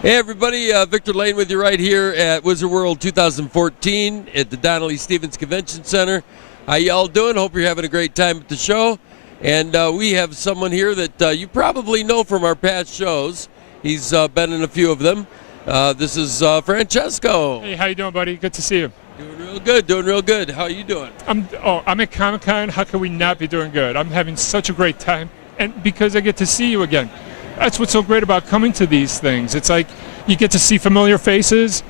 Hey everybody, Victor Layne with you right here at Wizard World 2014 at the Donnelly Stevens Convention Center. How y'all doing? Hope you're having a great time at the show. And we have someone here that you probably know from our past shows. He's been in a few of them. This is Franchesco. Hey, how you doing, buddy? Good to see you. Doing real good. How are you doing? I'm at Comic-Con. How can we not be doing good? I'm having such a great time, and because I get to see you again. That's what's so great about coming to these things. It's like you get to see familiar faces,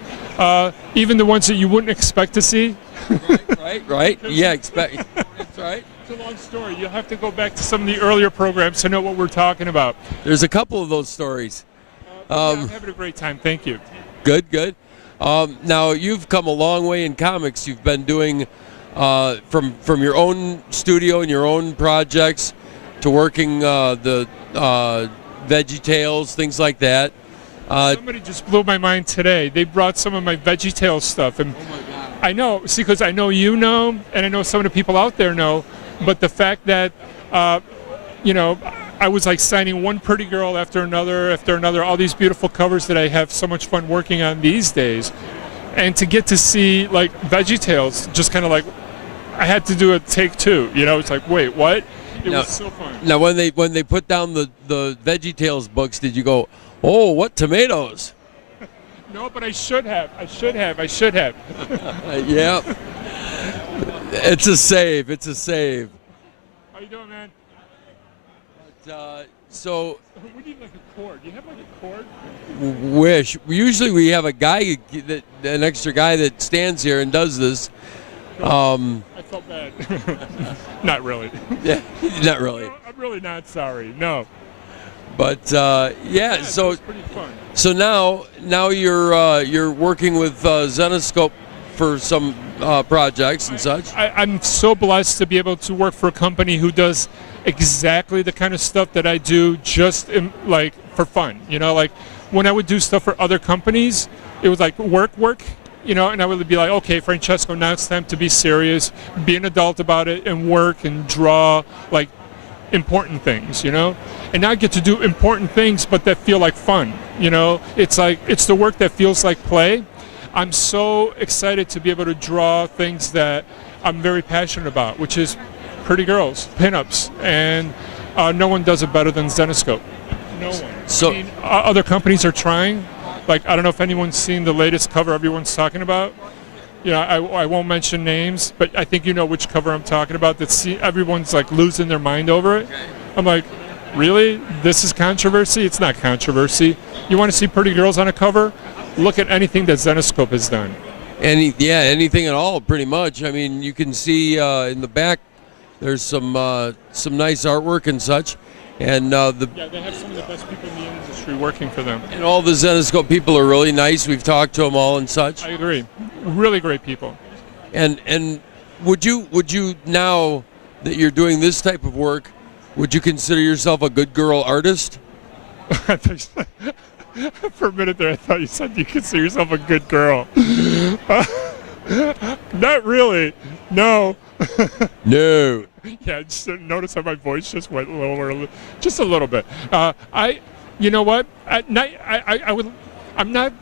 even the ones that you wouldn't expect to see. Right. Yeah, that's right. It's a long story. You'll have to go back to some of the earlier programs to know what we're talking about. There's a couple of those stories. I'm having a great time. Thank you. Good. Now, you've come a long way in comics. You've been doing from your own studio and your own projects to working the Veggie Tales, things like that. Somebody just blew my mind today. They brought some of my Veggie Tales stuff. And oh my God. I know, see, because I know you know, and I know some of the people out there know, but the fact that, I was like signing one pretty girl after another, all these beautiful covers that I have so much fun working on these days. And to get to see like Veggie Tales, just kind of like, I had to do a take two, it's like, wait, what? It was so fun. Now, when they put down the Veggie Tales books, did you go, oh, what tomatoes? No, but I should have. Yeah. It's a save. How you doing, man? But, we need like a cord. Do you have like a cord? Usually we have an extra guy that stands here and does this. I felt bad. Not really. Yeah, not really. No, I'm really not sorry. No. But Yeah, so it's pretty fun. so now you're working with Zenoscope for some projects and such. I'm so blessed to be able to work for a company who does exactly the kind of stuff that I do, just like for fun. Like when I would do stuff for other companies, it was like work. And I would be like, okay, Franchesco, now it's time to be serious, be an adult about it, and work and draw like important things, And now I get to do important things, but that feel like fun, It's like, it's the work that feels like play. I'm so excited to be able to draw things that I'm very passionate about, which is pretty girls, pinups, and no one does it better than Zenoscope. No one. So, Other companies are trying. Like, I don't know if anyone's seen the latest cover everyone's talking about. I won't mention names, but I think you know which cover I'm talking about. Everyone's like losing their mind over it. I'm like, really? This is controversy? It's not controversy. You want to see pretty girls on a cover? Look at anything that Zenoscope has done. Anything at all, pretty much. I mean, you can see in the back there's some nice artwork and such. And they have some of the best people in the industry working for them. And all the Zenoscope people are really nice. We've talked to them all and such. I agree. Really great people. And would you now that you're doing this type of work, would you consider yourself a good girl artist? For a minute there, I thought you said you consider yourself a good girl. Not really. No. No. Yeah, just notice how my voice just went lower, just a little bit. You know what? I'm not.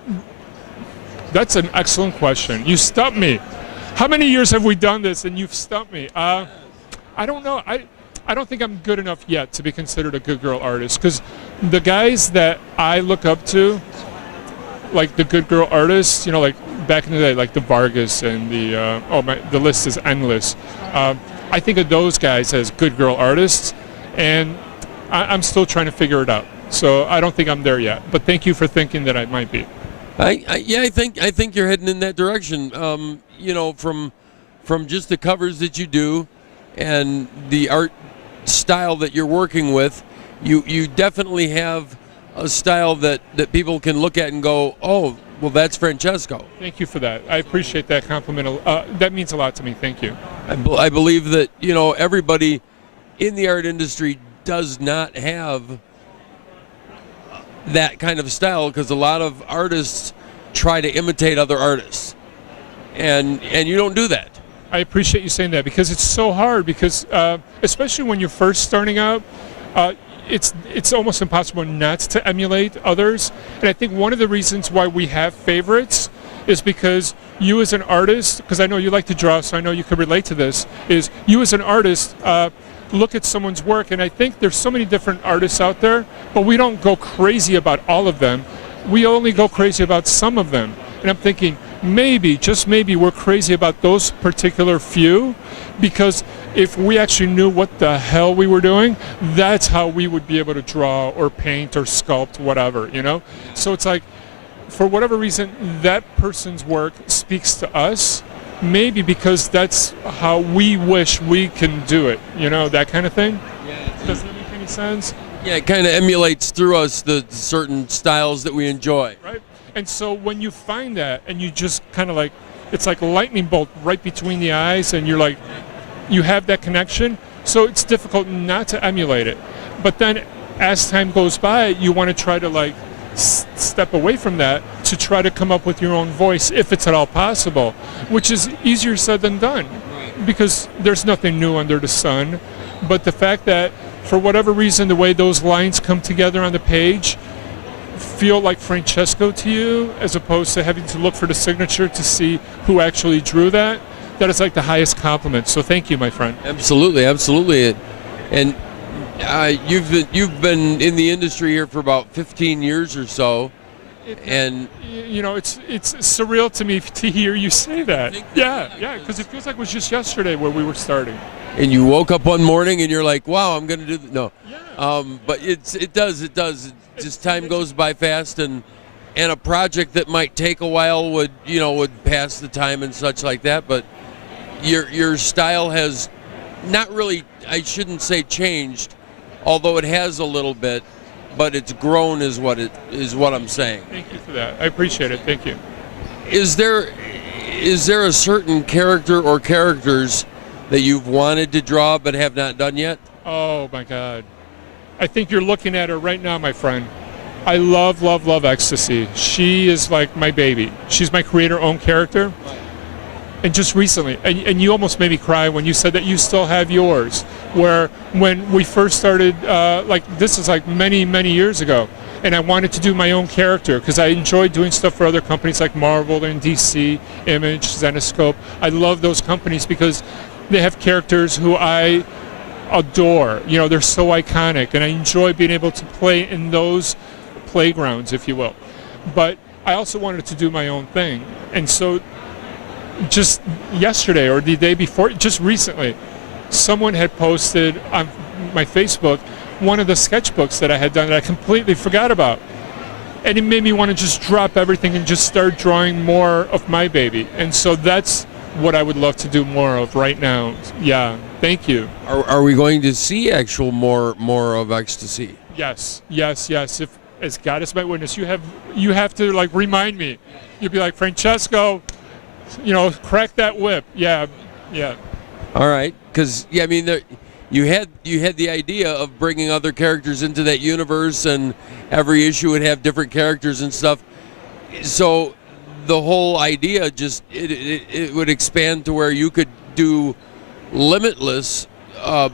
That's an excellent question. You stumped me. How many years have we done this, and you've stumped me? I don't know. I don't think I'm good enough yet to be considered a good girl artist, because the guys that I look up to, like the good girl artists, like back in the day, like the Vargas and the list is endless. I think of those guys as good girl artists, and I'm still trying to figure it out. So I don't think I'm there yet. But thank you for thinking that I might be. I think you're heading in that direction. From just the covers that you do, and the art style that you're working with, you definitely have a style that people can look at and go, oh, well, that's Franchesco. Thank you for that. I appreciate that compliment. That means a lot to me. Thank you. I believe that, everybody in the art industry does not have that kind of style, because a lot of artists try to imitate other artists. And you don't do that. I appreciate you saying that, because it's so hard, because especially when you're first starting out, it's almost impossible not to emulate others. And I think one of the reasons why we have favorites is because you as an artist, because I know you like to draw, so I know you could relate to this, is you as an artist look at someone's work, and I think there's so many different artists out there, but we don't go crazy about all of them. We only go crazy about some of them. And I'm thinking, maybe, just maybe, we're crazy about those particular few, because if we actually knew what the hell we were doing, that's how we would be able to draw or paint or sculpt, whatever, you know? So it's like, for whatever reason, that person's work speaks to us, maybe because that's how we wish we can do it, you know, that kind of thing. Yeah. Does that make any sense? Yeah, it kind of emulates through us the certain styles that we enjoy. Right. And so when you find that and you just kind of like, it's like a lightning bolt right between the eyes, and you're like, you have that connection, so it's difficult not to emulate it. But then as time goes by, you want to try to like step away from that to try to come up with your own voice, if it's at all possible, which is easier said than done, because there's nothing new under the sun. But the fact that for whatever reason the way those lines come together on the page feel like Franchesco to you, as opposed to having to look for the signature to see who actually drew that, that is like the highest compliment. So thank you, my friend. Absolutely, absolutely. And you've been in the industry here for about 15 years or so, and you know, it's surreal to me to hear you say that. Yeah, because it feels like it was just yesterday where we were starting. And you woke up one morning and you're like, "Wow, I'm going to do this." No, yeah. But it does. Just time goes by fast, and a project that might take a while would pass the time and such like that. But your style has not really, I shouldn't say changed, although it has a little bit, but it's grown is what I'm saying. Thank you for that. I appreciate it. Thank you. Is there a certain character or characters that you've wanted to draw but have not done yet? Oh my God. I think you're looking at her right now, my friend. I love Ecstasy. She is like my baby. She's my creator-owned character. And just recently, and you almost made me cry when you said that you still have yours, where when we first started, this is like many years ago, and I wanted to do my own character because I enjoyed doing stuff for other companies like Marvel and DC, Image, Zenoscope. I love those companies because they have characters who I adore. You know, they're so iconic, and I enjoy being able to play in those playgrounds, if you will. But I also wanted to do my own thing, and so just yesterday or the day before, just recently, someone had posted on my Facebook one of the sketchbooks that I had done that I completely forgot about. And it made me want to just drop everything and just start drawing more of my baby. And so that's what I would love to do more of right now. Yeah, thank you. Are we going to see actual more of Ecstasy? Yes. If, as God is my witness, you have to like remind me. You'll be like, Franchesco, crack that whip. Yeah. All right, because I mean, you had the idea of bringing other characters into that universe, and every issue would have different characters and stuff. So the whole idea just it would expand to where you could do limitless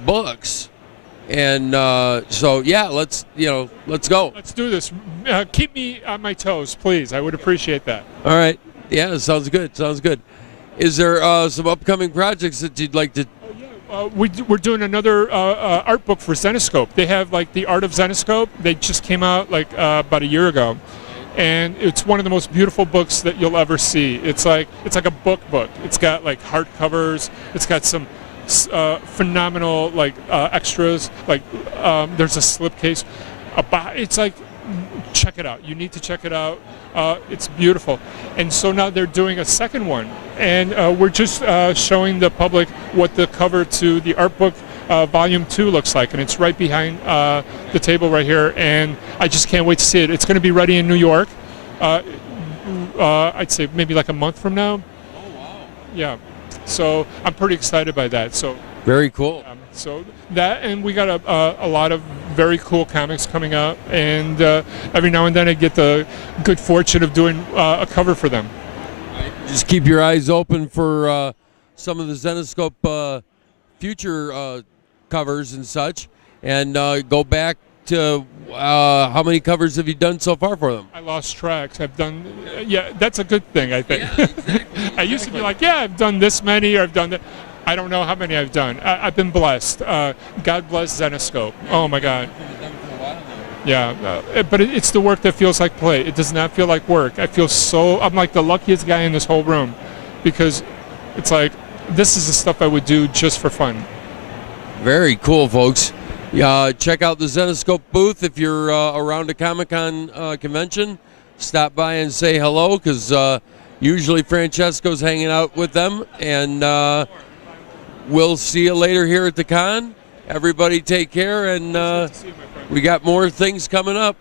books, and so yeah, let's go. Let's do this. Keep me on my toes, please. I would appreciate that. All right. Yeah, sounds good. Is there some upcoming projects that you'd like to? We're doing another art book for Zenoscope. They have like the Art of Zenoscope. They just came out like about a year ago, and it's one of the most beautiful books that you'll ever see. It's like a book. It's got like hardcovers. It's got some phenomenal like extras. Like there's a slipcase. It's like, check it out. You need to check it out. It's beautiful. And so now they're doing a second one, and we're just showing the public what the cover to the art book volume 2 looks like, and it's right behind the table right here, and I just can't wait to see it. It's going to be ready in New York, I'd say maybe like a month from now. Oh, wow. Yeah, so I'm pretty excited by that. So very cool. So that, and we got a lot of very cool comics coming out, and every now and then I get the good fortune of doing a cover for them. Just keep your eyes open for some of the Zenoscope future covers and such, and go back how many covers have you done so far for them? I lost tracks. I've done, yeah, that's a good thing, I think. Yeah, I used to be like, yeah, I've done this many, or I've done that. I don't know how many I've done. I've been blessed. God bless Zenoscope. Oh my God. Yeah, but it's the work that feels like play. It does not feel like work. I'm like the luckiest guy in this whole room, because it's like, this is the stuff I would do just for fun. Very cool, folks. Check out the Zenoscope booth if you're around a Comic-Con convention. Stop by and say hello, because usually Franchesco's hanging out with them. And we'll see you later here at the con. Everybody take care, and we got more things coming up.